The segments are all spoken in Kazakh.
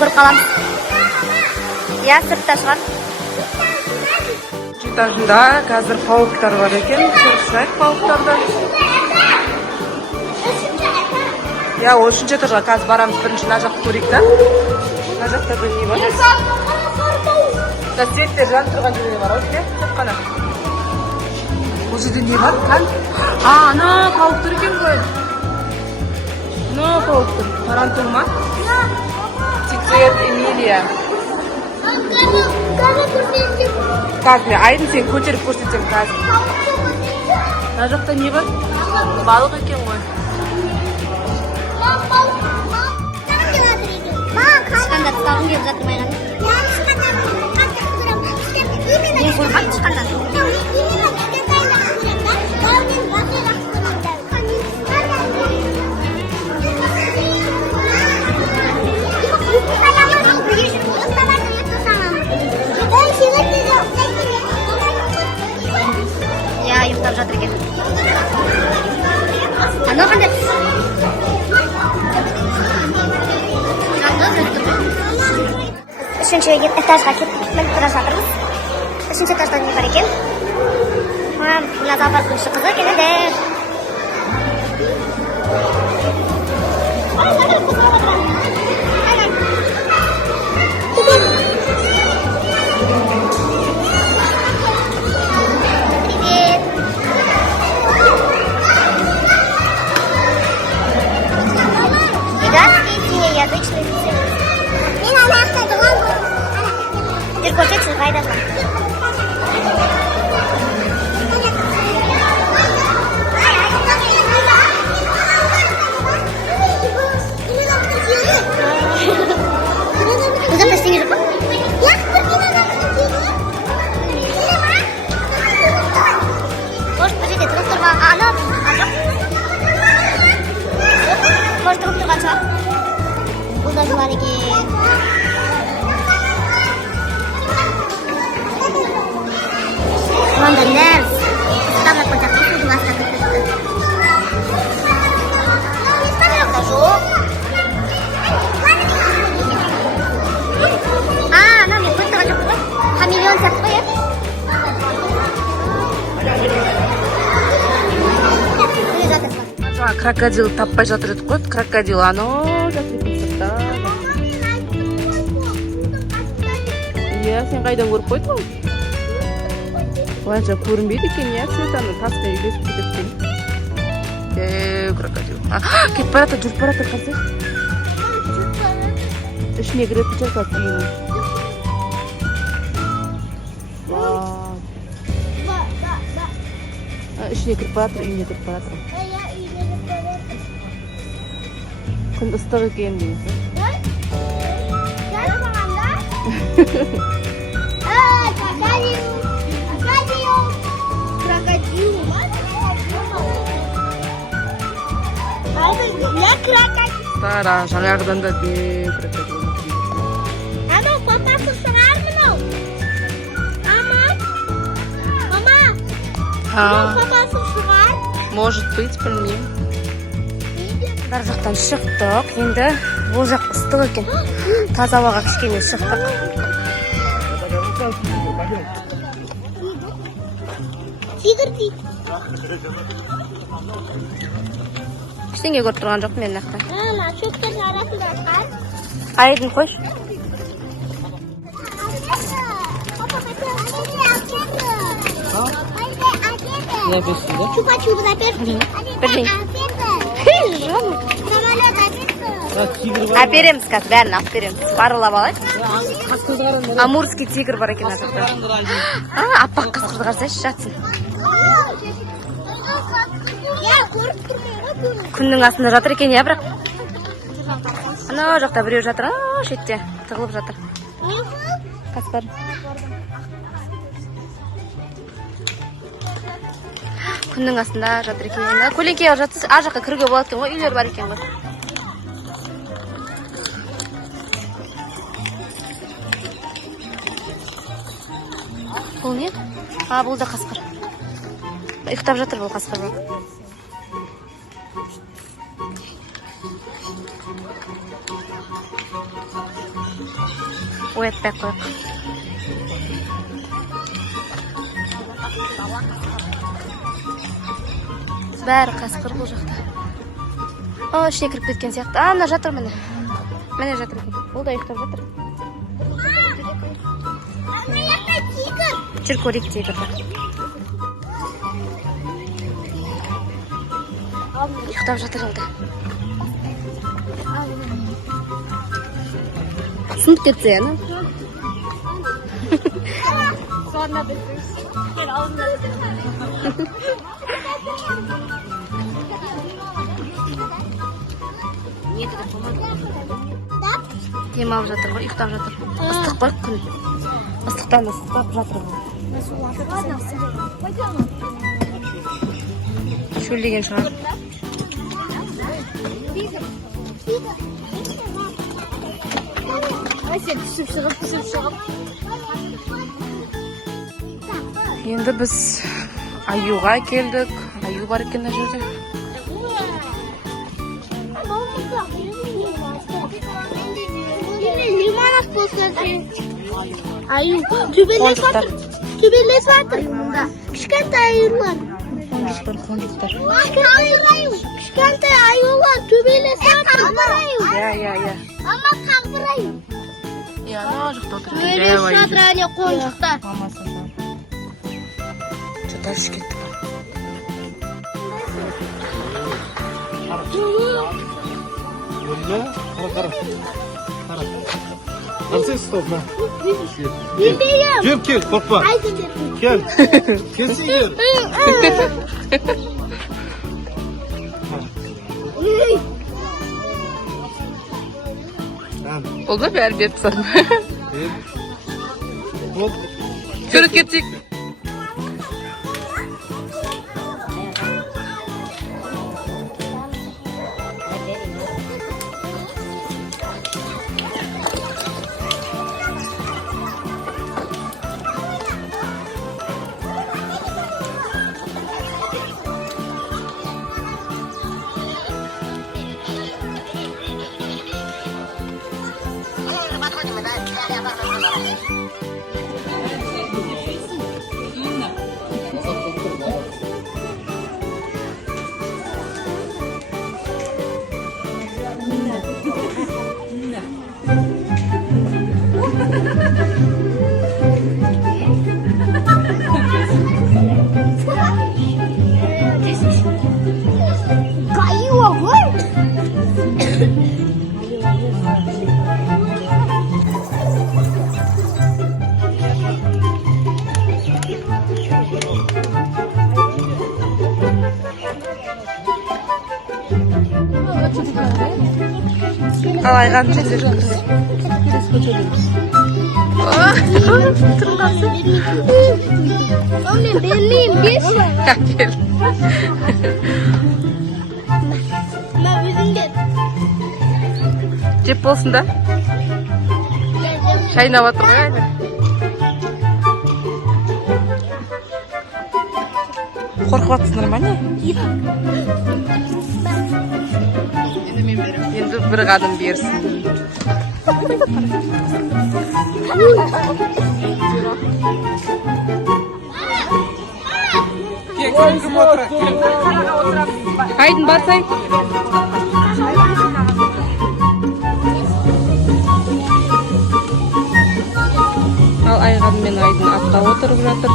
көріп қаламыз. Я сыртта шығар. Этажында қазір пауықтар бар екен. Көрсек пауықтарды. Я 3-ші этажға қазір барамыз. Бірінші мына жақты көрейік та. Мына жақта бір не бар? Светтер жанып тұрған жерде бар ғой, тек қана. Бұл жерде не бар? Ана пауықтар екен ғой. Ана пауықтар. Тарантул ма? Цвет Эмилия. Қазір мен айдын сен көтеріп көрсетсем қазір. Мына жақта не бар? Балық екен ғой. Тышқандар ұстағым келіп жатыр маған. Мен қорқам тышқандан. Я ұйықтап жатыр екен. Анау қандай? Үшінші этажға кетіп бара жатырмыз. Үшінші этажда не бар екен? Мына зоопарктың іші қызық екен де. Көрсетші қайда жан. Ұзақта істеңе жоқ па? Может, бұл жерде тұрып тұрған ана может, тұрып тұрған шығар. Бұл да жылар екен. Маңда нәрс. Ставлап қойсақ, судың астына кіріп кетті. Ставлапта жоқ. Ана мен көріп тұрған жоқпын ғой. Хамелеон сияқты ғой, Жаңа крокодил таппай жатыр едік қой. Крокодил анау жатыр екен сыртта. Иә, сен қайдан көріп қойдың ғой? Олайша көрінбейді екен, я Светаны таспен үйлесіп кеткен. Крокодил. Кетіп баратыр, жүріп баратыр, қарсы. Ішіне кіретін шығар үйінің. Ішіне кіріп баратыр, үйіне кіріп баратыр. Күн ыстық екен дейсің. Тара, жаңағыдан да крокодил. Анау папасы шығар мынау. Мама. Папасы шығар. Может быть, білмеймін. Бар жақтан шықтық. Енді бұл жақ ыстық екен. Таза ауаға кішкене шықтық. Тигр дейді. Ештеңе көріп тұрған жоқ мен нақта. Шөптердің арасында жатқан. Айдын қойшы. Не берсін де? Чупа-чупс әперші. Бірден. Әпереміз қазір, бәрін алып береміз. Барылап алайық. Амурский тигр бар екен жақта. Аппақ қасқырды қарсайшы, жатсын. Күннің астында жатыр екен, я бірақ. Анау жақта біреу жатыр, шетте тығылып жатыр. Қасқыр. Күннің астында жатыр екен. Көлеңкеге жатсыз, ар жаққа кіруге болады екен ғой, үйлер бар екен ғой. Бұл не? Бұл да қасқыр. Ұйықтап жатыр бұл қасқыр. оятпай ақ қояйық. Бәрі қасқыр бұл жақта. О, ішіне кіріп кеткен сияқты. Ана жатыр міне. Міне жатыр екен. Ол да ұйықтап жатыр. Жүр көрейік тигрді. Ұйықтап жатыр ол да. Сынып кетсе, ана. Демалып жатыр ғой, ұйықтап жатыр. Ыстық қой күн. Ыстықтан ыстықтап жатыр ғой. Шөлдеген шығар. Енді біз Аюға келдік. Аю бар екен мына жерде. Аю, төбелес жатыр. Төбелес жатыр. Кішкентай аюлар. Қонжықтар. Кішкентай аюлар төбелес жатыр. Иә. Ама қамбыр аю. Иә, ана жақта отыр. Төбелес жатыр әне қонжықтар. Жатар ішіп кетті. Алсай стоп, на. Bilmiyorum. Gel gel, korkma. Aydın Gel. Kesin gel. Tamam. Oldu mu bәрі беріп sana? Gel. Hop. Көріп кетсек. Caiu agora? Al ayğanın çözülür. Anne beliyim bir. Gel. Ben bizim gel. Cep olsun da. Çayına batır koyaydı. Korkup atsınlar mı anne? Енді бір қадым берсін. Айдын барсай. Ал Айғаным мен Айдын атқа отырып жатыр.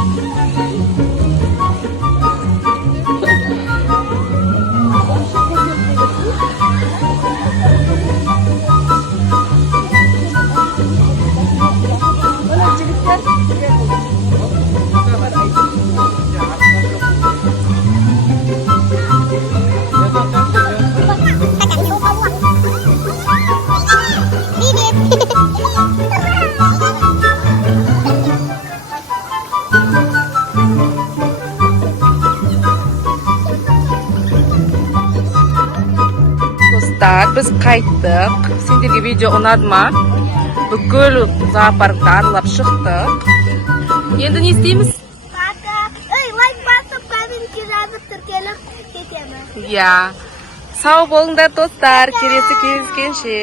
Dostlar, biz qaytdik. Sendерге видео ұнады ма? Бүкіл зоопаркты аралап шықтық. Енді не істейміз? Лайк басып, комментке жазып тіркеліп кетеміз. Иә. Сау болыңдар достар, келесі кездескенше.